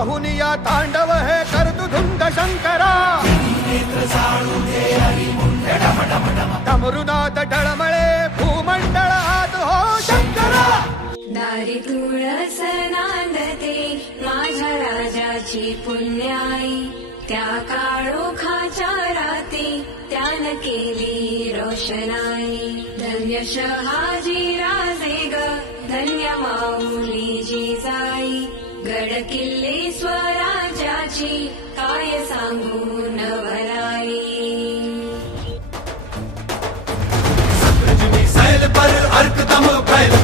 पाहुनिया तांडव हे कर्तुधुंद शंकरा डमरुनाथ डळमळे भूमंडळ हात हो शंकरा। दारी तुळस नांदते माझ्या राजाची पुण्याई त्या काळोखाच्या राती त्यान केली रोषणाई। धन्य शहाजी राजे ग धन्य माऊली जिजाई गड किल्ले स्वराज्याची काय सांगू नवलाई। सैल पर अर्क दम बैल